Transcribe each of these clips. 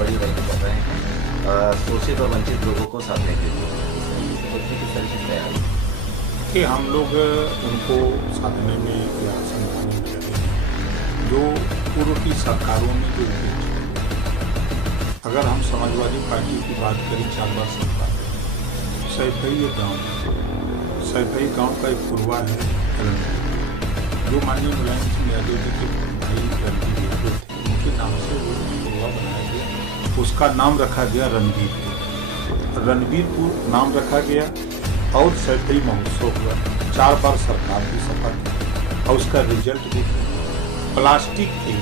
बड़ी रैली कर रहे हैं शोषित और वंचित लोगों को साधने के लिए। किस तरीके से तैयारी कि हम लोग उनको साधने में या समझाने में लगे हैं जो पूर्व की सरकारों में जो अगर हम समाजवादी पार्टी की बात करें 4 बार सरकार, सैफई गांव का एक पूर्वा है जो माननीय मुलायम सिंह यादव जी के भाई रणदीप यादव थे, उनके नाम से वो पूर्वा बनाया गया। उसका नाम रखा गया रणबीरपुर नाम रखा गया और सैफई महोत्सव हुआ। 4 बार सरकार की शपथ की और उसका रिजल्ट देखिए। प्लास्टिक के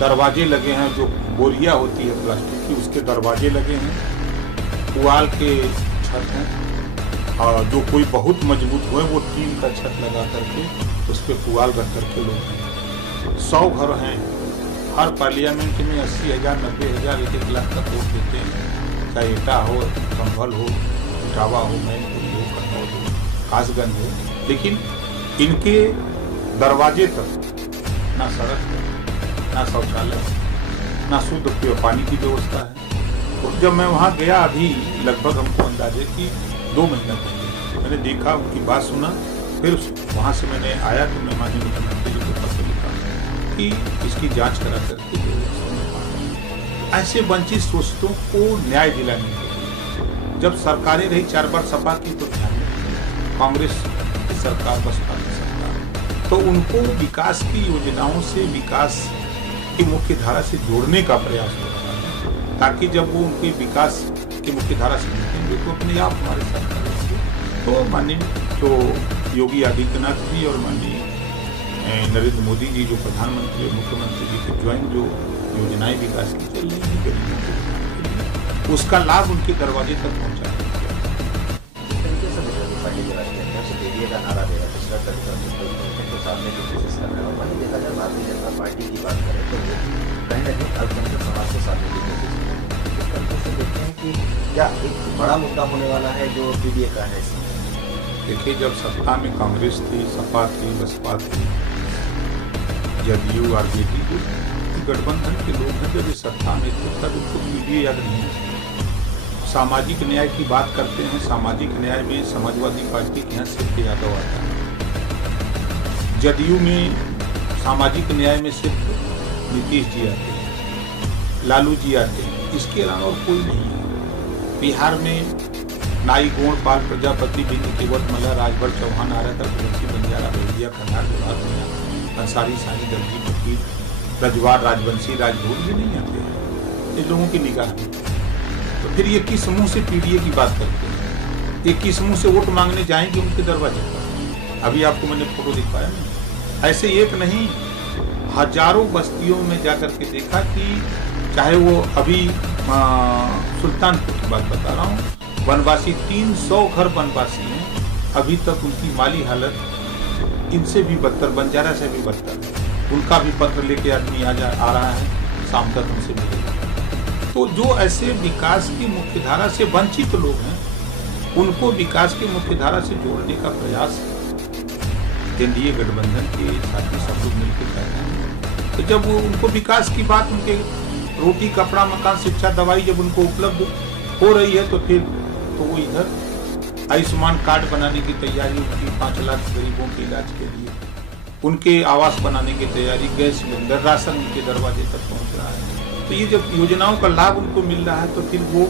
दरवाजे लगे हैं, जो बोरिया होती है प्लास्टिक की, उसके दरवाजे लगे हैं। पुआल के छत हैं और जो कोई बहुत मजबूत हुए वो टीन का छत लगा करके उस पर पुआल रख करके लोग हैं। 100 घर हैं। हर पार्लियामेंट में 80,000 90,000 1 लाख तक वोट देते हैं, चाहे एटा हो, संभल हो, इटावा हो, मैनपुरी हो, कन्नौज हो, कासगंज हो। लेकिन इनके दरवाजे तक ना सड़क है, ना शौचालय, ना शुद्ध पानी की व्यवस्था है। तो जब मैं वहाँ गया, अभी लगभग हमको अंदाजे कि 2 महीना पहले मैंने देखा, उनकी बात सुना, फिर वहाँ से मैंने आया तो मैं माननीय मुख्यमंत्री जी को पत्र लिखा कि इसकी जांच करा करके ऐसे वंचित शोषितों को न्याय दिलाने के लिए जब सरकारें रही 4 बार सपा की, तो ध्यान में कांग्रेस की सरकार, बसपा की सरकार, तो उनको विकास की योजनाओं से विकास की मुख्य धारा से जोड़ने का प्रयास हो रहा है, ताकि जब वो उनके विकास की मुख्य धारा से जुड़ेंगे तो अपने आप हमारे साथ करेंगे। तो माननीय जो योगी आदित्यनाथ जी और माननीय नरेंद्र मोदी जी जो प्रधानमंत्री और मुख्यमंत्री जी के ज्वाइंट जो योजनाएं विकास की चल रही है गरीबों के, उसका लाभ उनके दरवाजे तक पहुँचा। जिस तरीके से पार्टी के राष्ट्रीय अध्यक्ष देवीए का नारा दे रहा है, पिछड़ा को साधने की कोशिश कर रहे हैं, और वहीं देखा जाए भारतीय जनता पार्टी की बात करें तो वो कहीं ना कहीं अल्पसंख्यक समाज को साधने की कोशिश कर रहे हैं। इस तरीके से देखते हैं कि क्या एक बड़ा मुद्दा होने वाला है जो पीडीए का है। देखिए, जब सत्ता में कांग्रेस थी, सपा थी, बसपा थी, जदयू, आरजेडी, जो गठबंधन के लोग हैं, जब इस सत्ता में थे तब उनको पीडीए याद नहीं है। सामाजिक न्याय की बात करते हैं, सामाजिक न्याय में समाजवादी पार्टी के यहाँ सिर्फ यादव आता है। जदयू में सामाजिक न्याय में सिर्फ नीतीश जी आते हैं, लालू जी आते हैं, इसके अलावा और कोई नहीं है। बिहार में नाई, गोंडपाल, प्रजापति, बिंदी, केवट, मल्ला, राजभर, चौहान, आर्य, तुलसी, बंजारा, बहेलिया, खन्नार, जोहार, मियां, अंसारी, साई, दर्जी, फकीर, रजवाड़, राजवंशी, राजभोग, ये नहीं आते हैं इन लोगों की निगाह में। तो फिर ये किस मुंह से पीडीए की बात करते हैं? ये किस मुंह से वोट मांगने जाएंगे उनके दरवाजे पर? अभी आपको मैंने फोटो दिखाया ना, ऐसे एक नहीं हजारों बस्तियों में जाकर के देखा कि चाहे वो अभी सुल्तानपुर की बात बता रहा हूँ, वनवासी 300 घर वनवासी हैं, अभी तक उनकी माली हालत इनसे भी बदतर, बंजारा से भी बदतर है। उनका भी पत्र लेके आदमी आ रहा है, शाम तक हमसे मिलेगा। तो जो ऐसे विकास की मुख्यधारा से वंचित लोग हैं, उनको विकास की मुख्यधारा से जोड़ने का प्रयास एनडीए गठबंधन के साथी सब लोग मिलकर कर रहे हैं। तो जब वो उनको विकास की बात, उनके रोटी, कपड़ा, मकान, शिक्षा, दवाई जब उनको उपलब्ध हो रही है, तो फिर तो वो इधर आयुष्मान कार्ड बनाने की तैयारी, उनकी 5 लाख गरीबों के इलाज के लिए, उनके आवास बनाने की तैयारी, गैस सिलेंडर, राशन उनके दरवाजे तक पहुंच रहा है। तो ये जब योजनाओं का लाभ उनको मिल रहा है, तो फिर वो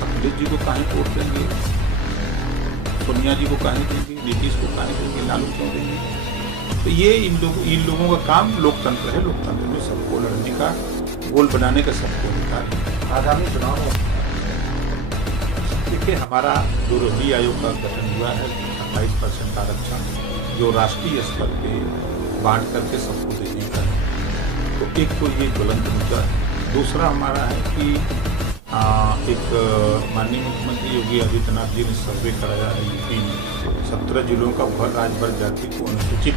अखिलेश जी को काहे वोट देंगे, सोनिया जी को काहे देंगे, नीतीश को काहे देंगे, लालू क्यों देंगे? तो ये इन लोगों का काम लोकतंत्र है। लोकतंत्र में सबको लड़ने का, गोल बनाने का सबको अधिकार है। आगामी चुनाव देखिए, हमारा जो नीति आयोग का गठन हुआ है, 28% आरक्षण जो राष्ट्रीय स्तर पे बांट करके सबको देने का है, तो एक तो ये ज्वलंत मुद्दा है। दूसरा हमारा है कि एक माननीय मुख्यमंत्री योगी आदित्यनाथ जी ने सर्वे कराया है यूपी में 17 जिलों का राज्यभर जाति को अनुसूचित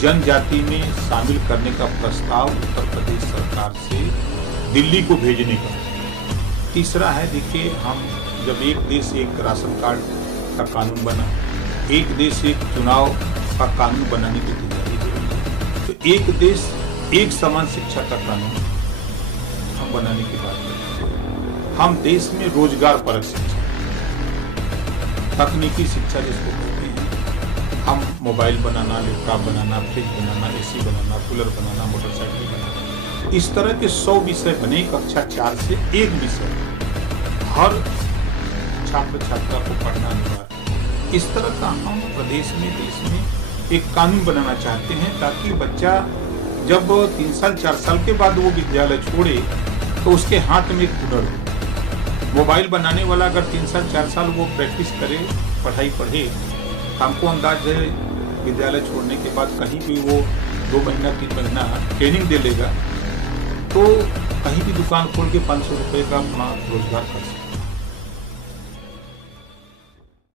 जनजाति में शामिल करने का प्रस्ताव उत्तर प्रदेश सरकार से दिल्ली को भेजने का। तीसरा है, देखिए, हम जब एक देश एक राशन कार्ड का कानून बना, एक देश एक चुनाव का कानून बनाने की तैयारी हो रही है, तो एक देश एक समान शिक्षा का कानून, कानून बनाने की बात करते हैं। हम देश में रोजगार परक शिक्षा, तकनीकी शिक्षा जिसको कहते हैं, हम मोबाइल बनाना, लैपटॉप बनाना, फ्रिज बनाना, एसी बनाना, कूलर बनाना, मोटरसाइकिल बनाना, इस तरह के 100 विषय बने कक्षा 4 से एक विषय हर छात्र छात्रा को पढ़ना अनिवार्य। इस तरह का हम प्रदेश में, देश में एक कानून बनाना चाहते हैं ताकि बच्चा जब 3 साल 4 साल के बाद वो विद्यालय छोड़े तो उसके हाथ में एक हुनर हो। मोबाइल बनाने वाला अगर 3 साल 4 साल वो प्रैक्टिस करे, पढ़ाई पढ़े, हमको अंदाज है विद्यालय छोड़ने के बाद कहीं भी वो 2 महीना 3 महीना ट्रेनिंग दे लेगा तो कहीं भी दुकान खोल के 500 रुपये का अपना रोजगार कर सकता है।